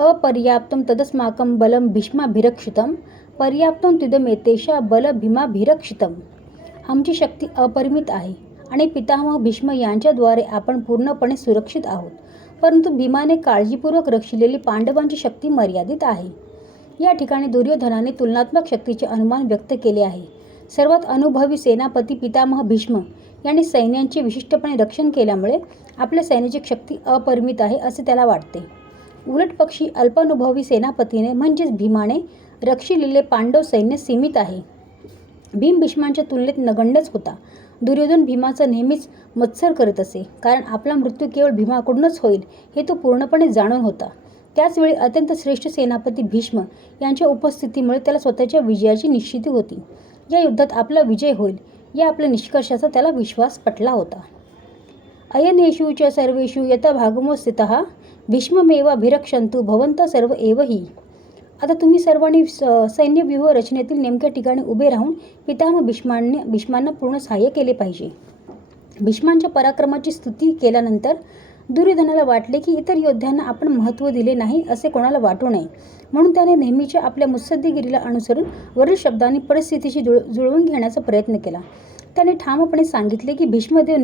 अपर्याप्तं तदस्माकं बलं भीष्माभिरक्षितं पर्याप्तं तिदमेतेषा बल भीमाभिरक्षितं. आमची शक्ती अपरिमित आहे आणि पितामह भीष्म यांच्याद्वारे आपण पूर्णपणे सुरक्षित आहोत. परंतु भीमाने काळजीपूर्वक रक्षिलेली पांडवांची शक्ती मर्यादित आहे. या ठिकाणी दुर्योधनाने तुलनात्मक शक्तीचे अनुमान व्यक्त केले आहे. सर्वात अनुभवी सेनापती पितामह भीष्म यांनी सैन्यांचे विशिष्टपणे रक्षण केल्यामुळे आपल्या सैन्याची शक्ती अपरिमित आहे असे त्याला वाटते. उलट पक्षी अल्पानुभवी सेनापतीने म्हणजेच भीमाने रक्षिलेले पांडव सैन्य सीमित आहे. भीम भीष्मांच्या तुलनेत नगण्यच होता. दुर्योधन भीमाचा नेहमीच मत्सर करत असे, कारण आपला मृत्यू केवळ भीमाकडूनच होईल हे तो पूर्णपणे जाणून होता. त्याचवेळी अत्यंत श्रेष्ठ सेनापती भीष्म यांच्या उपस्थितीमुळे त्याला स्वतःच्या विजयाची निश्चिती होती. या युद्धात आपला विजय होईल या आपल्या निष्कर्षाचा त्याला विश्वास पटला होता. अयनेषु च सर्वेषु यथा भागमो स्थितः भीष्ममेवाभिरक्षन्तु भवन्तः सर्व एव हि. आता तुम्ही सर्वांनी सैन्य व्यूह रचनेतील नेमक्या ठिकाणी उभे राहून पितामह भीष्मांना पूर्ण सहाय्य केले पाहिजे. भीष्मांच्या पराक्रमाची स्तुती केल्यानंतर दुर्योधनाला वाटले की इतर योद्ध्यांना आपण महत्त्व दिले नाही असे कोणाला वाटू नये, म्हणून त्याने नेहमीच्या आपल्या मुत्सद्देगिरीला अनुसरून वरील शब्दांनी परिस्थितीशी जुळवून घेण्याचा प्रयत्न केला. त्याने ठामपणे सांगितले की भीष्मदेव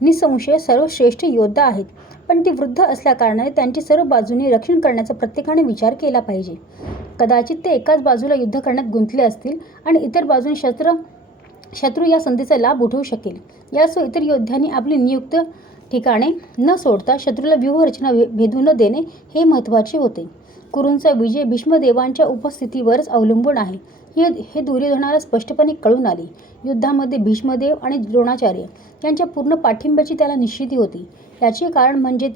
निसंशय सर्वश्रेष्ठ योद्धा आहेत, पण ते वृद्ध असल्याकारणाने त्यांचे सर्व बाजूने रक्षण करण्याचा प्रत्येकाने विचार केला पाहिजे. कदाचित ते एकाच बाजूला युद्ध करण्यात गुंतले असतील आणि इतर बाजूने शत्रू या संधीचा लाभ उठवू शकेल. यासह इतर योद्ध्यांनी आपली नियुक्त ठिकाणे न सोडता शत्रूला व्यूहरचना भेदू न देणे हे महत्त्वाचे होते. कुरूंचा विजय भीष्मदेवांच्या उपस्थितीवरच अवलंबून आहे हे दुर्योधनाला स्पष्टपणे कळून आले. युद्धामध्ये भीष्मदेव आणि द्रोणाचार्य यांच्या पूर्ण पाठिंब्याची त्याला निश्चिती होती. याचे कारण म्हणजे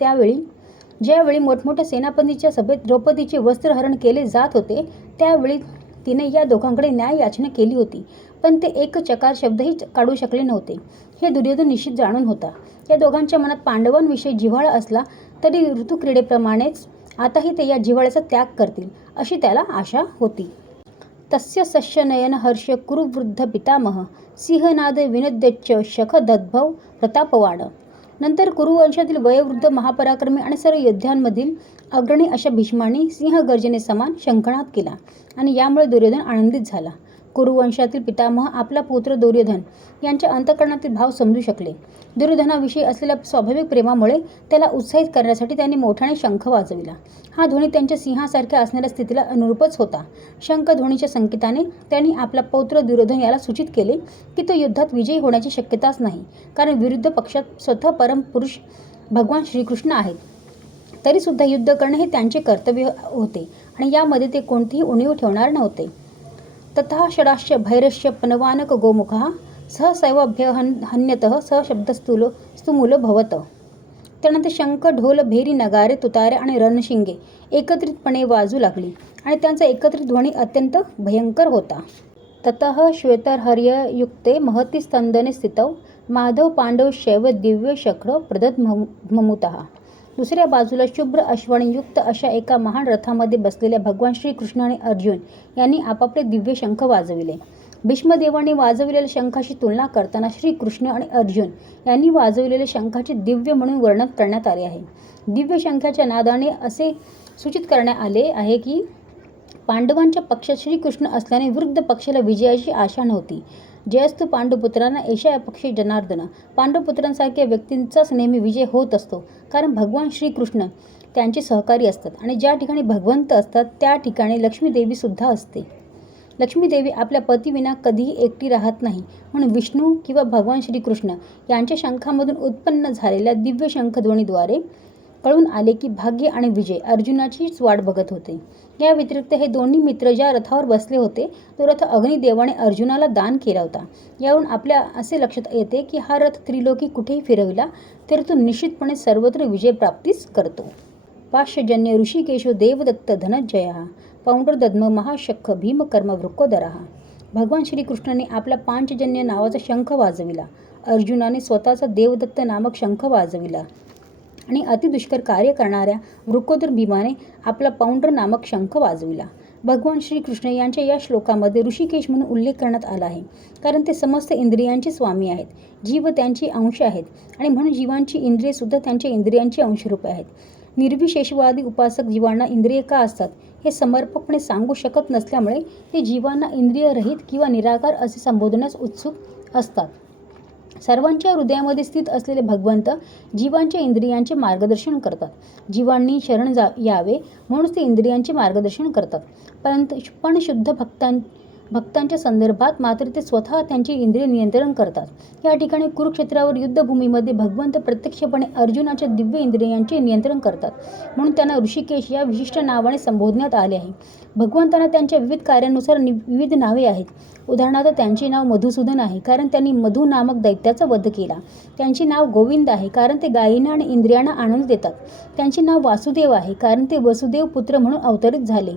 ज्यावेळी मोठमोठ्या सेनापतींच्या सभेत द्रौपदीचे वस्त्रहरण केले जात होते त्यावेळी तिने या दोघांकडे न्याय याचना केली होती, पण ते एक चकार शब्दही काढू शकले नव्हते हे दुर्योधन निश्चित जाणून होता. या दोघांच्या मनात पांडवांविषयी जिव्हाळा असला तरी ऋतुक्रीडेप्रमाणेच आताही ते या जिव्हाळ्याचा त्याग करतील अशी त्याला आशा होती. तस्य सस्यनयन हर्ष कुरुवृद्ध पितामह सिंहनाद विनद्यच्च शखदद्भव प्रतापवान. नंतर कुरुवंशातील वयोवृद्ध महापराक्रमी आणि सर्व योद्ध्यांमधील अग्रणी अशा भीष्मांनी सिंहगर्जनेसमान शंखनाद केला आणि यामुळे दुर्योधन आनंदित झाला. कुरुवंशातील पितामह आपला पुत्र दुर्योधन यांच्या अंतःकरणातील भाव समजू शकले. दुर्योधनाविषयी असलेल्या स्वाभाविक प्रेमामुळे त्याला उत्साहित करण्यासाठी त्यांनी मोठ्याने शंख वाजविला. हा ध्वनी त्यांच्या सिंहासारख्या असणाऱ्या स्थितीला अनुरूपच होता. शंखध्वनीच्या संकेताने त्यांनी आपला पौत्र दुर्योधन याला सूचित केले की तो युद्धात विजयी होण्याची शक्यताच नाही, कारण विरुद्ध पक्षात स्वतः परमपुरुष भगवान श्रीकृष्ण आहेत. तरीसुद्धा युद्ध करणे हे त्यांचे कर्तव्य होते आणि यामध्ये ते कोणतीही उणीव ठेवणार नव्हते. तथा षडाश्च भैरश्च पनवानक गोमुखः सहसैवाभ्यहन्यतः सहशब्दस्तुमूल भवत. त्यानंतर शंख, ढोल, भेरी, नगारे, तुतारे आणि रणशिंगे एकत्रितपणे वाजू लागली आणि त्यांचा एकत्रित ध्वनी अत्यंत भयंकर होता. ततः श्वेतर्हर्ययुक्ते महती स्तंदने स्थितौ माधव पांडव शैव दिव्य शक्र प्रदधममुतः. दुसऱ्या बाजूला शुभ्र अश्वांयुक्त अशा एका महान रथामध्ये बसलेल्या भगवान श्रीकृष्ण आणि अर्जुन यांनी आपापले दिव्य शंख वाजविले. भीष्मदेवांनी वाजविलेल्या शंखाशी तुलना करताना श्रीकृष्ण आणि अर्जुन यांनी वाजविलेल्या शंखाचे दिव्य म्हणून वर्णन करण्यात आले आहे. दिव्य शंखाच्या नादाने असे सूचित करण्यात आले आहे की पांडवांच्या पक्षात श्रीकृष्ण असल्याने विरुद्ध पक्षाला विजयाची आशा नव्हती. जयस्तु पांडुपुत्रांना एषा पक्षी जनार्दन. पांडुपुत्रांसारख्या व्यक्तींचाच नेहमी विजय होत असतो, कारण भगवान श्रीकृष्ण त्यांचे सहकारी असतात आणि ज्या ठिकाणी भगवंत असतात त्या ठिकाणी लक्ष्मीदेवी सुद्धा असते. लक्ष्मीदेवी आपल्या पतीविना कधीही एकटी राहत नाही, म्हणून विष्णू किंवा भगवान श्रीकृष्ण यांच्या शंखामधून उत्पन्न झालेल्या दिव्य शंखध्वनीद्वारे कळून आले की भाग्य आणि विजय अर्जुनाचीच वाट बघत होते. या व्यतिरिक्त हे दोन्ही मित्र ज्या रथावर बसले होते तो रथ अग्निदेवाने अर्जुनाला दान केला होता. यावरून आपल्या असे लक्षात येते की हा रथ त्रिलोकी कुठेही फिरविला तर तो निश्चितपणे सर्वत्र विजय प्राप्तीच करतो. पाशजन्य ऋषिकेशो देवदत्त धनंजयः पौंड्रदद्म महाशख भीमकर्म वृकोदरः. भगवान श्रीकृष्णाने आपला पांचजन्य नावाचा शंख वाजविला. अर्जुनाने स्वतःचा देवदत्त नामक शंख वाजविला आणि अतिदुष्कर कार्य करणाऱ्या वृकोदर भीमाने आपला पौंड्र नामक शंख वाजविला. भगवान श्रीकृष्ण यांच्या या श्लोकामध्ये ऋषिकेश म्हणून उल्लेख करण्यात आला आहे, कारण ते समस्त इंद्रियांचे स्वामी आहेत. जीव त्यांची अंश आहेत आणि म्हणून जीवांची इंद्रिये सुद्धा त्यांच्या इंद्रियांची अंशरूपे आहेत. निर्विशेषवादी उपासक जीवांना इंद्रिय का असतात हे समर्पकपणे सांगू शकत नसल्यामुळे ते जीवांना इंद्रियरहित किंवा निराकार असे संबोधण्यास उत्सुक असतात. सर्वांच्या हृदयामध्ये स्थित असलेले भगवंत जीवांच्या इंद्रियांचे मार्गदर्शन करतात. जीवांनी शरण यावे म्हणून ते इंद्रियांचे मार्गदर्शन करतात. पण शुद्ध भक्तांच्या संदर्भात मात्र ते स्वतः त्यांचे इंद्रिय नियंत्रण करतात. या ठिकाणी कुरुक्षेत्रावर युद्धभूमीमध्ये भगवंत प्रत्यक्षपणे अर्जुनाच्या दिव्य इंद्रियांचे नियंत्रण करतात, म्हणून त्यांना ऋषिकेश या विशिष्ट नावाने संबोधण्यात आले आहे. भगवंतांना त्यांच्या विविध कार्यानुसार विविध नावे आहेत. उदाहरणार्थ त्यांचे नाव मधुसूदन आहे कारण त्यांनी मधु नामक दैत्याचा वध केला. त्यांचे नाव गोविंद आहे कारण ते गायींना आणि इंद्रियांना आनंद देतात. त्यांचे नाव वासुदेव आहे कारण ते वसुदेव पुत्र म्हणून अवतरित झाले.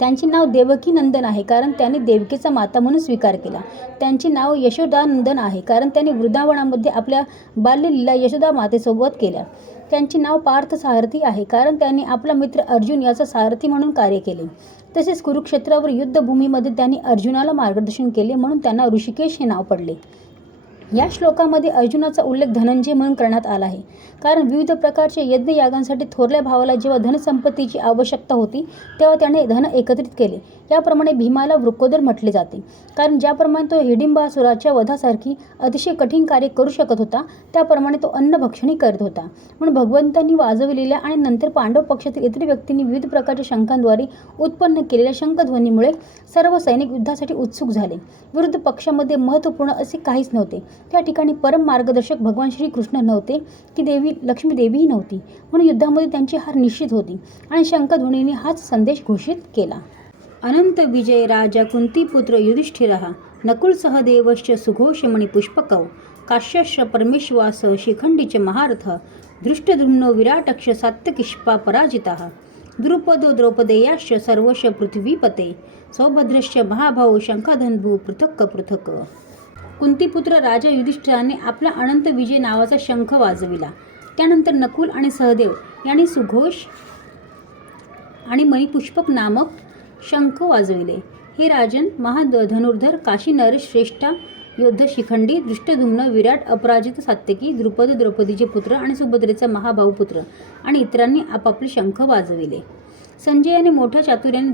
त्यांचे नाव देवकी नंदन आहे कारण त्यांनी देवकीचा माता म्हणून स्वीकार केला. त्यांचे नाव यशोदानंदन आहे कारण त्यांनी वृंदावनामध्ये आपल्या बाल्यलीला यशोदा मातेसोबत केल्या. त्यांचे नाव पार्थ सारथी आहे कारण त्यांनी आपला मित्र अर्जुन याचा सारथी म्हणून कार्य केले. तसेच कुरुक्षेत्रावर युद्धभूमीमध्ये त्यांनी अर्जुनाला मार्गदर्शन केले म्हणून त्यांना ऋषिकेश हे नाव पडले. या श्लोकामध्ये अर्जुनाचा उल्लेख धनंजय म्हणून करण्यात आला आहे कारण विविध प्रकारच्या यज्ञयागांसाठी थोरल्या भावाला जेव्हा धनसंपत्तीची आवश्यकता होती तेव्हा त्याने धन एकत्रित केले. याप्रमाणे भीमाला वृकोदर म्हटले जाते कारण ज्याप्रमाणे तो हिडिंबासुराच्या वधासारखी अतिशय कठीण कार्य करू शकत होता त्याप्रमाणे तो अन्नभक्षणी करत होता. म्हणून भगवंतांनी वाजविलेल्या आणि नंतर पांडव पक्षातील इतर व्यक्तींनी विविध प्रकारच्या शंखांद्वारे उत्पन्न केलेल्या शंखध्वनीमुळे सर्व सैनिक युद्धासाठी उत्सुक झाले. विरुद्ध पक्षामध्ये महत्त्वपूर्ण असे काहीच नव्हते. त्या ठिकाणी परम मार्गदर्शक भगवान श्रीकृष्ण नव्हते की देवी लक्ष्मी देवीही नव्हती, म्हणून युद्धामध्ये त्यांची हार निश्चित होती आणि शंखध्वनीने हाच संदेश घोषित केला. अनंत विजय राजा कुंतीपुत्र युधिष्ठिरः नकुल सहदेवश्च सुघोषमणि पुष्पकौ काश्यश्च परमेश्वास शिखंडीच महारथ दृष्टद्रुम्नो विराटक्ष सात्यकिष्पा पराजितः द्रुपदो द्रौपदेयाश्च सर्वश पृथ्वीपते सौभद्रश्च महाभाऊ शंखधन्भू पृथक् पृथक्. कुंतीपुत्र राजा युधिष्ठिराने आपला अनंत विजय नावाचा शंख वाजविला. त्यानंतर नकुल आणि सहदेव यांनी सुघोष आणि मणिपुष्पक नामक शंख वाजविले. हे राजन महाधनुर्धर काशी नरेश श्रेष्ठ योद्धा शिखंडी दृष्टद्युम्न विराट अपराजित सात्यकी द्रुपद द्रौपदीचे पुत्र आणि सुभद्रेचा महाभाऊ पुत्र आणि इतरांनी आपापले शंख वाजविले. संजयाने मोठ्या चातुर्याने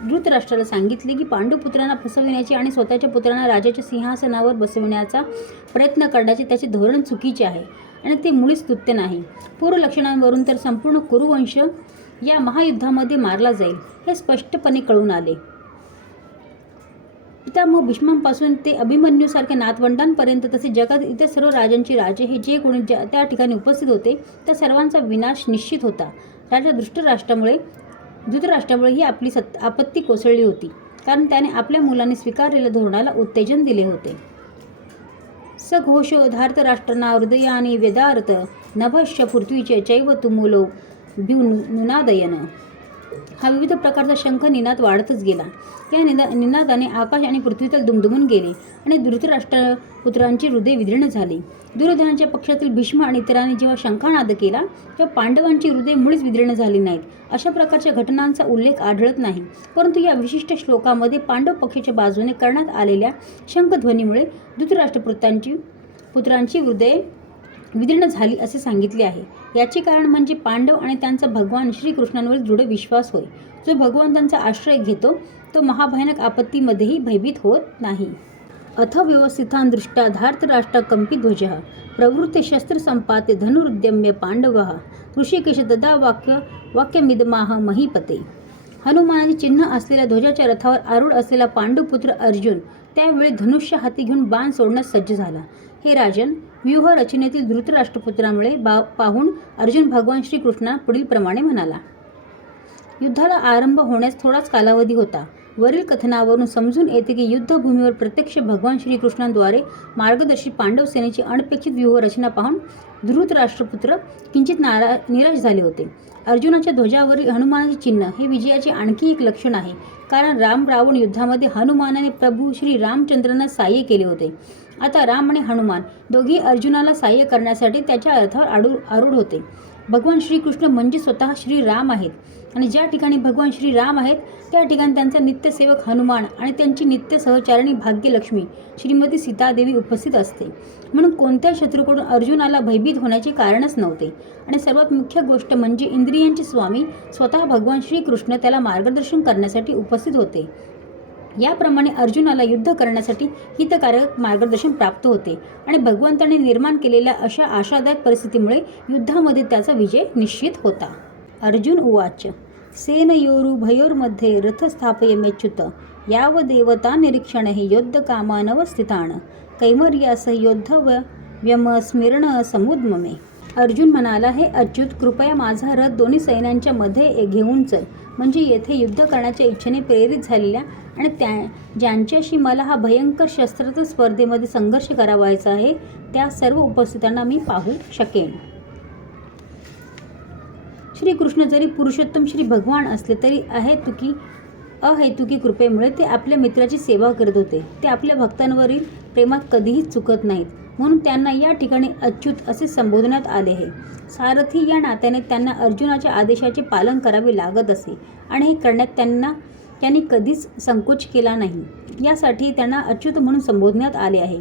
धृतराष्ट्राला सांगितले की पांडुपुत्रांना फसविण्याचे आणि स्वतःच्या पुत्रांना राजाच्या सिंहासनावर बसविण्याचा प्रयत्न करण्याचे त्याचे धोरण चुकीचे आहे आणि ते मुळीच स्तुत्य नाही. पूर्वलक्षणांवरून तर संपूर्ण कुरुवंश या महायुद्धामध्ये मारला जाईल हे स्पष्टपणे कळून आले. पितामह भीष्मांपासून ते अभिमन्यूसारख्या नातवंडांपर्यंत तसेच जगात इतर सर्व राजांचे राजे हे जे कोणी त्या ठिकाणी उपस्थित होते त्या सर्वांचा विनाश निश्चित होता. राजा धृतराष्ट्रामुळे ही आपली आपत्ती कोसळली होती कारण त्याने आपल्या मुलांनी स्वीकारलेल्या धोरणाला उत्तेजन दिले होते. सघोषो धार्तराष्ट्रना हृदयाने वेदार्थ नभश्च पृथ्वीचे चैव तुमुलो नुनादयन. हा विविध प्रकारचा शंख निनाद वाढतच गेला. या निनादाने आकाश आणि पृथ्वीतल दुमदुमून गेले आणि धृतराष्ट्रपुत्रांची हृदय विदीर्ण झाली. दुर्योधनाच्या पक्षातील भीष्म आणि इतरांनी जेव्हा शंखानाद केला तेव्हा पांडवांची हृदय मुळीच विदीर्ण झाली नाहीत. अशा प्रकारच्या घटनांचा उल्लेख आढळत नाही, परंतु या विशिष्ट श्लोकामध्ये पांडव पक्षाच्या बाजूने करण्यात आलेल्या शंखध्वनीमुळे धृतराष्ट्रपुत्रांची हृदय विदीर्ण झाली असे सांगितले आहे. याचे कारण म्हणजे पांडव आणि त्यांचा भगवान श्रीकृष्णांवर दृढ विश्वास होय. जो भगवंतांचा आश्रय घेतो तो महाभयानक आपत्तीमध्येही भयभीत होत नाही. अथ व्यवस्थितान दृष्टा धार्तराष्ट्र कंपिध्वजः प्रवृत्ते शस्त्रसंपाते धनुरुद्यम्य पांडवः ऋषिकेश ददा वाक्यमिदमाह महीपते. हनुमानाचे चिन्ह असलेल्या ध्वजाच्या रथावर आरूढ असलेला पांडुपुत्र अर्जुन त्यावेळी धनुष्य हाती घेऊन बाण सोडण्यास सज्ज झाला. हे राजन, व्यूह रचनेतील धृतराष्ट्रपुत्रांमुळे पाहून अर्जुन भगवान श्रीकृष्णा पुढील प्रमाणे म्हणाला. युद्धाला आरंभ होण्यास थोडाच कालावधी होता. वरील कथनावरून समजून येते की युद्धभूमीवर प्रत्यक्ष भगवान श्रीकृष्णांद्वारे मार्गदर्शित पांडव सेनेची अनपेक्षित व्यूहरचना पाहून धृतराष्ट्रपुत्र किंचित निराश झाले होते. अर्जुनाच्या ध्वजावरील हनुमानाचे चिन्ह हे विजयाचे आणखी एक लक्षण आहे, कारण राम रावण युद्धामध्ये हनुमानाने प्रभू श्री रामचंद्रांना सहाय्य केले होते. आता राम आणि हनुमान दोघेही अर्जुनाला सहाय्य करण्यासाठी त्याच्या रथावर आरूढ होते. भगवान श्रीकृष्ण म्हणजे स्वतः श्रीराम आहेत आणि ज्या ठिकाणी भगवान श्रीराम आहेत त्या ठिकाणी त्यांचा नित्यसेवक हनुमान आणि त्यांची नित्य सहचारिणी भाग्यलक्ष्मी श्रीमती सीतादेवी उपस्थित असते. म्हणून कोणत्या शत्रूकडून अर्जुनाला भयभीत होण्याचे कारणच नव्हते. आणि सर्वात मुख्य गोष्ट म्हणजे इंद्रियांचे स्वामी स्वतः भगवान श्रीकृष्ण त्याला मार्गदर्शन करण्यासाठी उपस्थित होते. याप्रमाणे अर्जुनाला युद्ध करण्यासाठी हितकारक मार्गदर्शन प्राप्त होते आणि भगवंताने निर्माण केलेल्या अशा आशादायक परिस्थितीमुळे युद्धामध्ये त्याचा विजय निश्चित होता. अर्जुन उवाच सेनयोरुभयोर्मध्ये रथ स्थापयमेच्युत यावदेवता निरीक्षणे योद्धकामानवस्थितान् कैमर्यासह योद्धव्यमस्मिरण समुद्ममे. अर्जुन म्हणाला, हे अच्युत, कृपया माझा रथ दोन्ही सैन्यांच्या मध्ये घेऊन चल. म्हणजे येथे युद्ध करण्याच्या इच्छेने प्रेरित झालेल्या आणि ज्यांच्याशी मला हा भयंकर शस्त्रास्त्र स्पर्धेमध्ये संघर्ष करावायचा आहे त्या सर्व उपस्थितांना मी पाहू शकेन. श्रीकृष्ण जरी पुरुषोत्तम श्री भगवान असले तरी अहेतुकी कृपेमुळे ते आपल्या मित्राची सेवा करत होते. ते आपल्या भक्तांवरील प्रेमात कधीही चुकत नाहीत. म्हणून त्यांना या ठिकाणी अच्युत असे संबोधण्यात आले आहे. सारथी या नात्याने त्यांना अर्जुनाच्या आदेशाचे पालन करावे लागत असे आणि हे करण्यात त्यांनी कधीच संकोच केला नाही. यासाठी त्यांना अच्युत म्हणून संबोधण्यात आले आहे.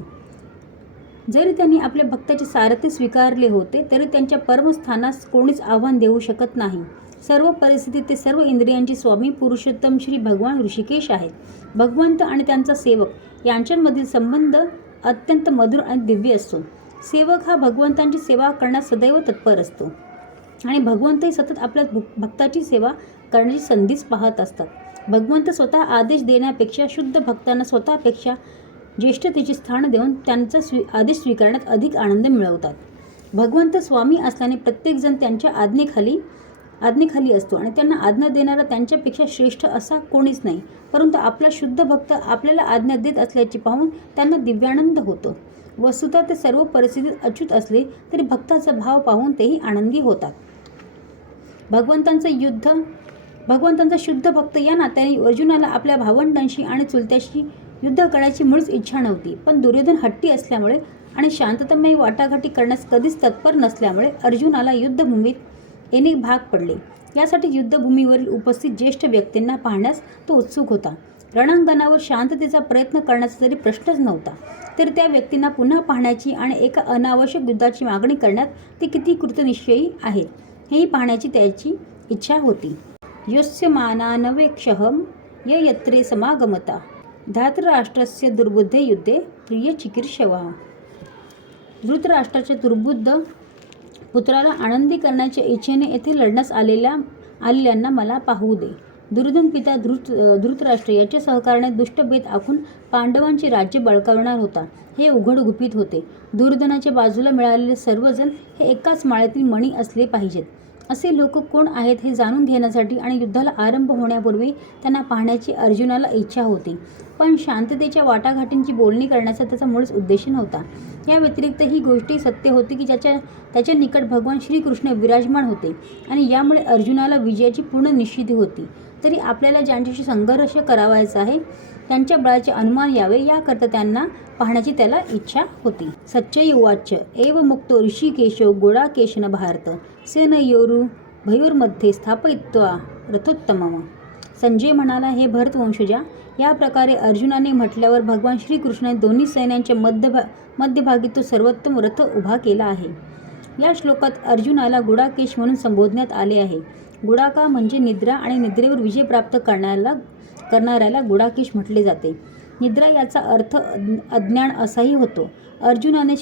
जरी त्यांनी आपल्या भक्ताचे सारथी स्वीकारले होते तरी त्यांच्या परमस्थानास कोणीच आव्हान देऊ शकत नाही. सर्व परिस्थितीत ते सर्व इंद्रियांचे स्वामी पुरुषोत्तम श्री भगवान ऋषिकेश आहेत. भगवंत आणि त्यांचा सेवक यांच्यामधील संबंध अत्यंत मधुर आणि दिव्य असतो. सेवक हा भगवंतांची सेवा करण्यास सदैव तत्पर असतो आणि भगवंतही सतत आपल्या भक्ताची सेवा करण्याची संधीच पाहत असतात. भगवंत स्वतः आदेश देण्यापेक्षा शुद्ध भक्तांना स्वतःपेक्षा ज्येष्ठतेचे स्थान देऊन त्यांचा आदेश स्वीकारण्यात अधिक आनंद मिळवतात. भगवंत स्वामी असल्याने प्रत्येकजण त्यांच्या आज्ञेखाली असतो आणि त्यांना आज्ञा देणारा त्यांच्यापेक्षा श्रेष्ठ असा कोणीच नाही. परंतु आपला शुद्ध भक्त आपल्याला आज्ञा देत असल्याचे पाहून त्यांना दिव्यानंद होतो. वस्तुतः ते सर्व परिस्थितीत अच्युत असले तरी भक्ताचा भाव पाहून तेही आनंदी होतात. भगवंतांचा शुद्ध भक्त या नात्याने अर्जुनाला आपल्या भावंडांशी आणि चुलत्याशी युद्ध करण्याची मुळीच इच्छा नव्हती. पण दुर्योधन हट्टी असल्यामुळे आणि शांततामय वाटाघाटी करण्यास कधीच तत्पर नसल्यामुळे अर्जुनाला युद्धभूमीत येणे भाग पडले. यासाठी युद्धभूमीवरील उपस्थित ज्येष्ठ व्यक्तींना पाहण्यास तो उत्सुक होता. रणांगणावर शांततेचा प्रयत्न करण्याचा जरी प्रश्नच नव्हता तरी त्या व्यक्तींना पुन्हा पाहण्याची आणि एका अनावश्यक युद्धाची मागणी करण्यात ते किती कृतनिश्चयी आहेत हेही पाहण्याची त्याची इच्छा होती. यस्य मानानवेक्षहं यत्रे समागमता धातराष्ट्रस्य दुर्बुद्धे युद्धे प्रिय चिकीर्षवः. धृतराष्ट्राच्या दुर्बुद्ध पुत्राला आनंदी करण्याच्या इच्छेने येथे लढण्यास आलेल्यांना मला पाहू दे. दुर्योधन पिता धृतराष्ट्र याच्या सहकार्याने दुष्टबेत आखून पांडवांचे राज्य बळकावणार होता हे उघड गुपित होते. दुर्योधनाच्या बाजूला मिळालेले सर्वजण हे एकाच माळेतील मणी असले पाहिजेत. असे लोक कोण आहेत हे जाणून घेण्यासाठी आणि युद्धाला आरंभ होण्यापूर्वी त्यांना पाहण्याची अर्जुनाला इच्छा होती. पण शांततेच्या वाटाघाटींची बोलणी करण्याचा त्याचा मुळीच उद्देश नव्हता. या व्यतिरिक्त ही गोष्टी सत्य होती की त्याच्या निकट भगवान श्रीकृष्ण विराजमान होते आणि यामुळे अर्जुनाला विजयाची पूर्ण निश्चिती होती. तरी आपल्याला ज्यांच्याशी संघर्ष करावायचा आहे त्यांच्या बळाचे अनुमान यावे याकरता त्यांना पाहण्याची त्याला इच्छा होती. सच्चै उवाच एव मुक्तो ऋषिकेशो गुडाकेशन भारत सेनयोरुभयोर्मध्ये स्थापयित्वा रथोत्तमम्. संजय म्हणाला, हे भरतवंशजा, या प्रकारे अर्जुनाने म्हटल्यावर भगवान श्रीकृष्णाने दोन्ही सैन्यांच्या मध्यभागी तो सर्वोत्तम रथ उभा केला आहे. या श्लोकात अर्जुनाला गुडाकेश म्हणून संबोधण्यात आले आहे. गुडाका म्हणजे निद्रा आणि निद्रेवर विजय प्राप्त करणाऱ्याला गुडाकेश म्हटले जाते. निद्रा याचा अर्थ अज्ञान असाही होतो. अर्जुनाने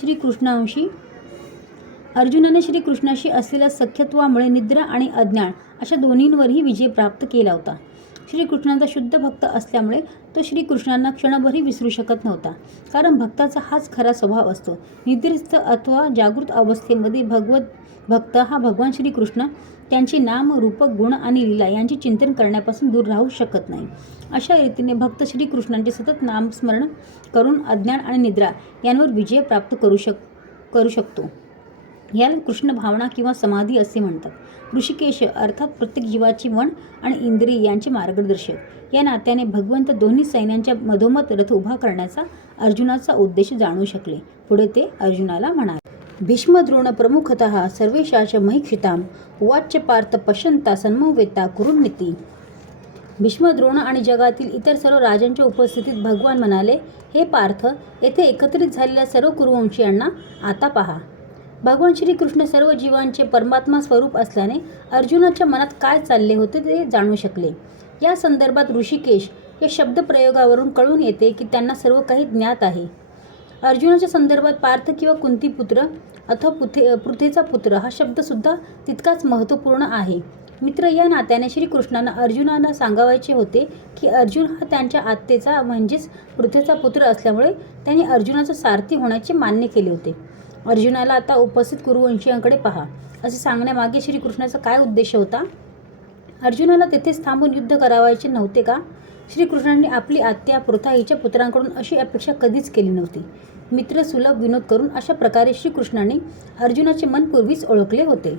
श्रीकृष्णाशी असलेल्या सख्यत्वामुळे निद्रा आणि अज्ञान अशा दोन्हींवरही विजय प्राप्त केला होता. श्रीकृष्णाचा शुद्ध भक्त असल्यामुळे तो श्रीकृष्णांना क्षणभरही विसरू शकत नव्हता. कारण भक्ताचा हाच खरा स्वभाव असतो. निद्रिस्त अथवा जागृत अवस्थेमध्ये भक्त हा भगवान श्रीकृष्ण त्यांचे नाम, रूप, गुण आणि लीला यांचे चिंतन करण्यापासून दूर राहू शकत नाही. अशा रीतीने भक्त श्रीकृष्णांचे सतत नामस्मरण करून अज्ञान आणि निद्रा यांवर विजय प्राप्त करू शकतो. याला कृष्ण भावना किंवा समाधी असे म्हणतात. ऋषिकेश अर्थात प्रत्येक जीवाची मन आणि इंद्रिय यांचे मार्गदर्शक या नात्याने भगवंत दोन्ही सैन्यांच्या मधोमध रथ उभा करण्याचा अर्जुनाचा उद्देश जाणू शकले. पुढे ते अर्जुनाला म्हणाले, भीष्मद्रोण प्रमुखतः सर्वेशाच महिक्षितां उवाच पार्थ पश्यन्ता सन्मवेता कुरुन्निती. भीष्मद्रोण आणि जगातील इतर सर्व राजांच्या उपस्थितीत भगवान म्हणाले, हे पार्थ, येथे एकत्रित झालेल्या सर्व कुरुवंशीयांना आता पहा. भगवान श्रीकृष्ण सर्व जीवांचे परमात्मा स्वरूप असल्याने अर्जुनाच्या मनात काय चालले होते ते जाणू शकले. या संदर्भात ऋषिकेश या शब्दप्रयोगावरून कळून येते की त्यांना सर्व काही ज्ञात आहे. अर्जुनाच्या संदर्भात पार्थ किंवा कुंतीपुत्र अथवा पृथेचा पुत्र हा शब्दसुद्धा तितकाच महत्त्वपूर्ण आहे. मित्र या नात्याने श्रीकृष्णांना अर्जुनाला सांगावायचे होते की अर्जुन हा त्यांच्या आत्तेचा म्हणजेच पृथेचा पुत्र असल्यामुळे त्यांनी अर्जुनाचा सारथी होण्याचे मान्य केले होते. अर्जुनाला आता उपस्थित कुरुवंशीयांकडे पहा असे सांगण्यामागे श्रीकृष्णाचा काय उद्देश होता? अर्जुनाला तेथेच थांबून युद्ध करावायचे नव्हते का? श्रीकृष्णांनी आपली आत्या पृथा हिच्या पुत्रांकडून अशी अपेक्षा कधीच केली नव्हती. मित्र सुलभ विनोद करून अशा प्रकारे श्रीकृष्णांनी अर्जुनाचे मन पूर्वीच ओळखले होते.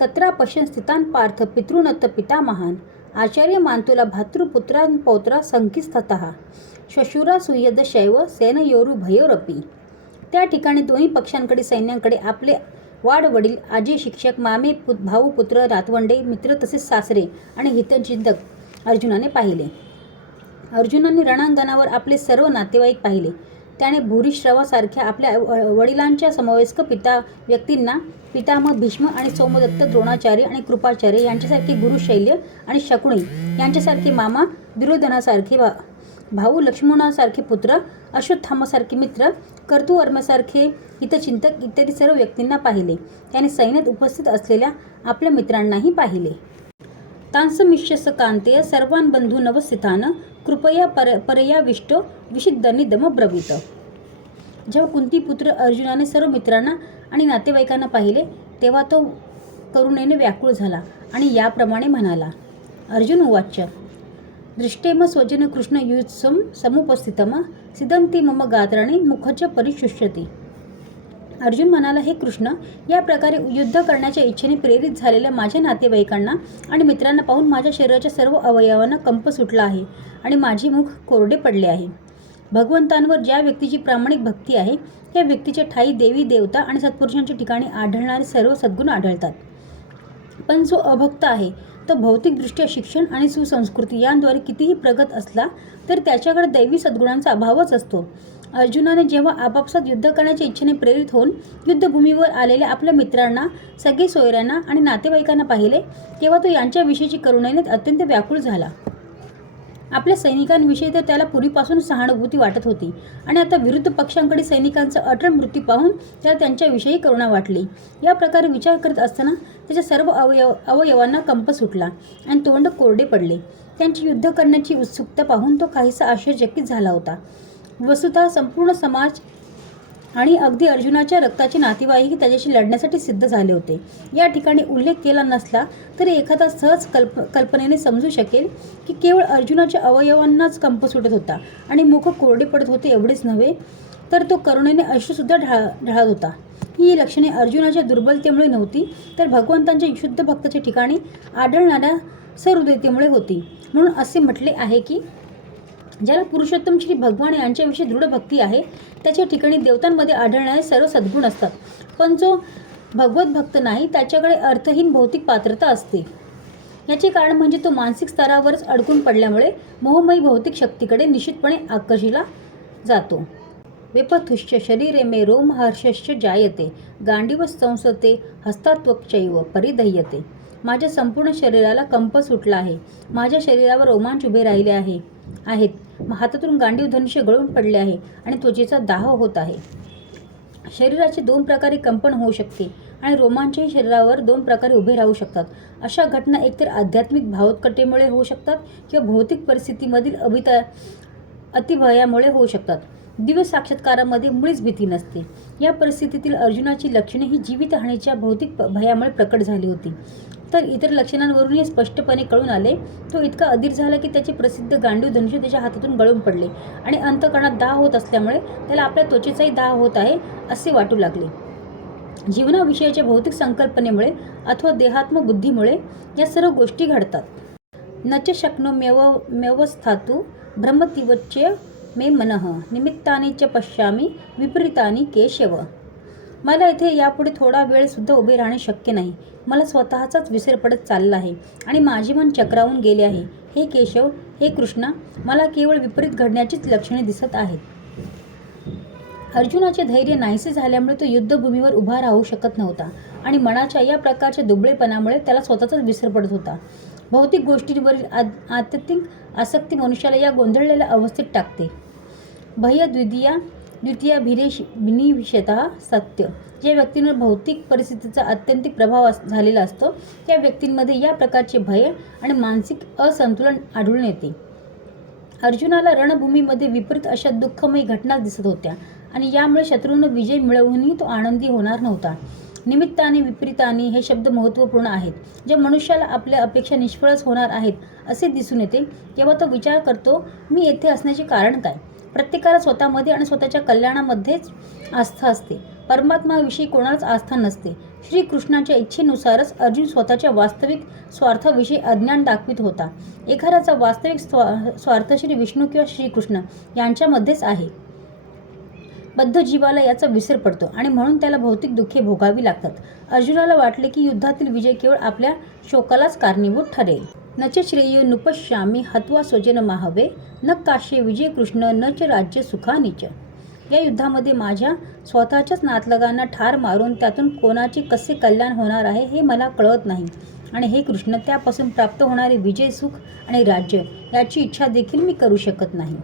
तत्रा पश्यन् स्थितान् पार्थ पितॄनत पितामहान् आचार्य मान्तुला भातृपुत्रान् पौत्रा संकिस्ततः श्वशुरा सुयद शैव सेनयोरुभयोरपि. त्या ठिकाणी दोन्ही पक्षांकडे सैन्यांकडे आपले वाडवडील, आजी, शिक्षक, मामे, भाऊ, पुत्र, नातवंडे, मित्र तसेच सासरे आणि हितचिंतक अर्जुनाने पाहिले. अर्जुनाने रणांगणावर आपले सर्व नातेवाईक पाहिले. त्याने भूरिश्रवासारख्या आपल्या वडिलांच्या समवयस्क व्यक्तींना पितामह भीष्म आणि सोमदत्त, द्रोणाचार्य आणि कृपाचार्य यांच्यासारखे गुरु शैल्य आणि शकुनी यांच्यासारखे मामा, दुर्योधनासारखे भाऊ, लक्ष्मणासारखे पुत्र, अश्वत्थामासारखे मित्र, कर्तुवर्मासारखे हितचिंतक इत्यादी सर्व व्यक्तींना पाहिले. त्याने सैन्यात उपस्थित असलेल्या आपल्या मित्रांनाही पाहिले. तांसमिष्यस कांतेय सर्वान् बंधू नवस्थितान कृपया परयाविष्टो विषिद्धनिदमब्रवीत. जेव्हा कुंतीपुत्र अर्जुनाने सर्व मित्रांना आणि नातेवाईकांना पाहिले तेव्हा तो करुणेने व्याकुळ झाला आणि याप्रमाणे म्हणाला. अर्जुन उवाच दृष्टेम स्वजन कृष्ण युत्सम समुपस्थितम सिदंती मम गात्राणि मुखच परिशुष्यती. अर्जुन म्हणाला, हे कृष्ण, या प्रकारे युद्ध करण्याच्या इच्छेने प्रेरित झालेल्या माझ्या नातेवाईकांना आणि मित्रांना पाहून माझ्या शरीराच्या सर्व अवयवांना कंप सुटला आहे आणि माझे मुख कोरडे पडले आहे. भगवंतांवर ज्या व्यक्तीची प्रामाणिक भक्ती आहे त्या व्यक्तीच्या ठायी देवी देवता आणि सत्पुरुषांच्या ठिकाणी आढळणारे सर्व सद्गुण आढळतात. पण जो अभक्त आहे तो भौतिकदृष्ट्या शिक्षण आणि सुसंस्कृती यांद्वारे कितीही प्रगत असला तर त्याच्याकडे दैवी सद्गुणांचा अभावच असतो. अर्जुनाने जेव्हा आपापसात युद्ध करण्याच्या इच्छेने प्रेरित होऊन युद्धभूमीवर आलेल्या आपल्या मित्रांना, सगळे सोयऱ्यांना आणि नातेवाईकांना पाहिले तेव्हा तो यांच्याविषयीची करुणेने अत्यंत व्याकुळ झाला. आपल्या सैनिकांविषयी तर त्याला पूर्वीपासून सहानुभूती वाटत होती आणि आता विरुद्ध पक्षांकडे सैनिकांचा अटळ मृत्यू पाहून त्याला त्यांच्याविषयी करुणा वाटली. या प्रकारे विचार करत असताना त्याच्या सर्व अवयवांना कंप सुटला आणि तोंड कोरडे पडले. त्यांची युद्ध करण्याची उत्सुकता पाहून तो काहीसा आश्चर्यचकित झाला होता. वस्तुतः संपूर्ण समाज आणि अगदी अर्जुनाच्या रक्ताचे नातेवाईक त्याच्याशी लढण्यासाठी सिद्ध झाले होते. या ठिकाणी उल्लेख केला नसला तरी एखादा सहज कल्पनेने समजू शकेल की केवळ अर्जुनाच्या अवयवांनाच कंप सुटत होता आणि मुख कोरडे पडत होते एवढेच नव्हे तर तो करुणेने अश्रूसुद्धा ढाळत होता. ही लक्षणे अर्जुनाच्या दुर्बलतेमुळे नव्हती तर भगवंतांच्या शुद्ध भक्ताच्या ठिकाणी आढळणाऱ्या सहृदयतेमुळे होती. म्हणून असे म्हटले आहे की ज्याला पुरुषोत्तम श्री भगवान यांच्याविषयी दृढ भक्ती आहे त्याच्या ठिकाणी देवतांमध्ये आढळणारे सर्व सद्गुण असतात. पण जो भगवत भक्त नाही त्याच्याकडे अर्थहीन भौतिक पात्रता असते. याचे कारण म्हणजे तो मानसिक स्तरावरच अडकून पडल्यामुळे मोहमयी भौतिक शक्तीकडे निश्चितपणे आकर्षिला जातो. वेपथुश्च शरीरे मे रोमहर्षश्च जायते गांडीव संसते हस्तात्वक्चैव परिदह्यते. माझ्या संपूर्ण शरीराला कंप सुटला आहे. माझ्या शरीरावर रोमांच उभे राहिले आहेत. हातातून गांडीव धनुष्य गळून पडले आहे आणि त्वचेचा दाह होत आहे. शरीराचे दोन प्रकारे कंपन होऊ शकते आणि रोमांचही शरीरावर दोन प्रकारे उभे राहू शकतात. अशा घटना एकतर आध्यात्मिक भावोत्कटेमुळे होऊ शकतात किंवा भौतिक परिस्थितीमधील अतिभयामुळे होऊ शकतात. दिव्य साक्षात्कारामध्ये मुळीच भीती नसते. या परिस्थितीतील अर्जुनाची लक्षणे ही जीवितहानीच्या भौतिक भयामुळे प्रकट झाली होती. तर इतर लक्षणांवरूनही स्पष्टपणे कळून आले. तो इतका अधीर झाला की त्याचे प्रसिद्ध गांडीव धनुष्य त्याच्या हातातून गळून पडले आणि अंतःकरणात दाह होत असल्यामुळे त्याला आपल्या त्वचेचाही दाह होत आहे असे वाटू लागले. जीवनाविषयीच्या भौतिक संकल्पनेमुळे अथवा देहात्म बुद्धीमुळे या सर्व गोष्टी घडतात. नच शक्नोम्यवस्थातु भ्रमतीवच्च मे मनः निमित्तानि च पश्यामि विपरीतानि केशव. मला इथे यापुढे थोडा वेळ सुद्धा उभे राहणे शक्य नाही. मला स्वतःचाच विसर पडत चालला आहे आणि माझे मन चक्रावून गेले आहे. हे केशव, हे कृष्णा, मला केवळ विपरीत घडण्याचीच लक्षणे दिसत आहेत. अर्जुनाचे धैर्य नाहीसे झाल्यामुळे तो युद्धभूमीवर उभा राहू शकत नव्हता आणि मनाच्या या प्रकारच्या दुबळेपणामुळे त्याला स्वतःचाच विसर पडत होता. भौतिक गोष्टींवरील आत्यंतिक आसक्ती मनुष्याला या गोंधळलेल्या अवस्थेत टाकते. भय द्वितीयाभिनिवेशतः सत्य. ज्या व्यक्तींवर भौतिक परिस्थितीचा आत्यंतिक प्रभाव झालेला असतो त्या व्यक्तींमध्ये या प्रकारचे भय आणि मानसिक असंतुलन आढळून येते. अर्जुनाला रणभूमीमध्ये विपरीत अशा दुःखमयी घटना दिसत होत्या आणि यामुळे शत्रूंना विजय मिळवूनही तो आनंदी होणार नव्हता. निमित्ताने विपरीताने हे शब्द महत्त्वपूर्ण आहेत. ज्या मनुष्याला आपल्या अपेक्षा निष्फळच होणार आहेत असे दिसून येते तेव्हा तो विचार करतो, मी येथे असण्याचे कारण काय? प्रत्येकाला स्वतःमध्ये आणि स्वतःच्या कल्याणामध्येच आस्था असते. परमात्माविषयी कोणालाच आस्था नसते. श्रीकृष्णाच्या इच्छेनुसारच अर्जुन स्वतःच्या वास्तविक स्वार्थाविषयी अज्ञान दाखवित होता. एखाद्याचा वास्तविक स्वार्थ श्री विष्णू किंवा श्रीकृष्ण यांच्यामध्येच आहे. बद्ध जीवाला याचा विसर पडतो आणि म्हणून त्याला भौतिक दुःखे भोगावी लागतात. अर्जुनाला वाटले की युद्धातील विजय केवळ आपल्या शोकालाच कारणीभूत ठरेल. न च श्रेयो नुपश्यामी हत्वा स्वजन माहवे न काश्य विजय कृष्ण न च राज्य सुखानीच. या युद्धामध्ये माझ्या स्वतःच्याच नातलगांना ठार मारून त्यातून कोणाचे कसे कल्याण होणार आहे हे मला कळत नाही आणि हे कृष्ण, त्यापासून प्राप्त होणारे विजय, सुख आणि राज्य याची इच्छा देखील मी करू शकत नाही.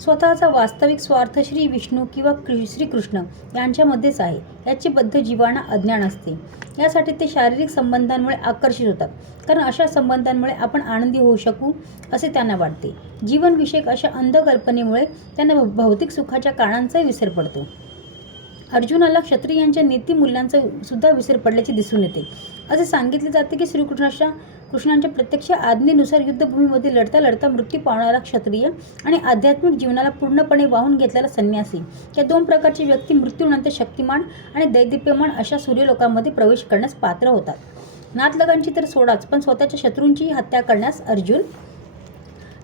स्वतःचा वास्तविक स्वार्थ श्री विष्णू किंवा श्रीकृष्ण यांच्यामध्येच आहे याची बद्ध जीवांना अज्ञान असते. यासाठी ते शारीरिक संबंधांमुळे आकर्षित होतात, कारण अशा संबंधांमुळे आपण आनंदी होऊ शकू असे त्यांना वाटते. जीवनविषयक अशा अंध कल्पनेमुळे त्यांना भौतिक सुखाच्या कारणांचाही विसर पडतो. अर्जुनाला क्षत्रियांच्या नीतिमूल्यांचा सुद्धा विसर पडल्याचे दिसून येते. असे सांगितले जाते की कृष्णांच्या प्रत्यक्ष आज्ञेनुसार युद्धभूमीमध्ये लढता लढता मृत्यू पावणारा क्षत्रिय आणि आध्यात्मिक जीवनाला पूर्णपणे वाहून घेतलेला संन्यासी या दोन प्रकारची व्यक्ती मृत्यूनंतर शक्तिमान आणि दैदिप्यमान अशा सूर्यलोकामध्ये प्रवेश करण्यास पात्र होतात. नातलगांची तर सोडाच, पण स्वतःच्या शत्रूंची हत्या करण्यास अर्जुन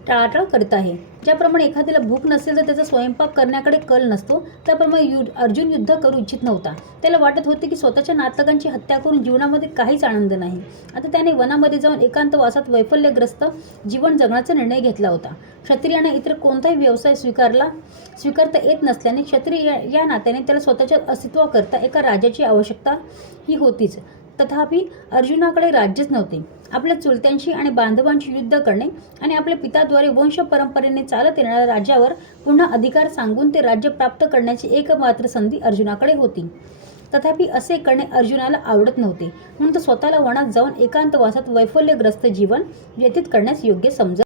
टाळाटाळ करत आहे. ज्याप्रमाणे एखाद्याला भूक नसेल तर त्याचा स्वयंपाक करण्याकडे कल नसतो, त्याप्रमाणे अर्जुन युद्ध करू इच्छित नव्हता. त्याला वाटत होते की स्वतःच्या नातलगांची हत्या करून जीवनामध्ये काहीच आनंद नाही. आता त्याने वनामध्ये जाऊन एकांतवासात वैफल्यग्रस्त जीवन जगण्याचा निर्णय घेतला होता. क्षत्रियाने इतर कोणताही व्यवसाय स्वीकारता येत नसल्याने क्षत्रिय या नात्याने त्याला स्वतःच्या अस्तित्वाकरता एका राजाची आवश्यकता ही होतीच. तथापि अर्जुनाकडे राज्यच नव्हते. आपल्या चुलत्यांशी आणि बांधवांशी युद्ध करणे आणि आपल्या पित्याद्वारे वंश परंपरेने चालत येणाऱ्या राज्यावर पुन्हा अधिकार सांगून ते राज्य प्राप्त करण्याची एकमात्र संधी अर्जुनाकडे होती. तथापि असे करणे अर्जुनाला आवडत नव्हते, म्हणून तो स्वतःला वनात जाऊन एकांतवासात वैफल्यग्रस्त जीवन व्यतीत करण्यास योग्य समजत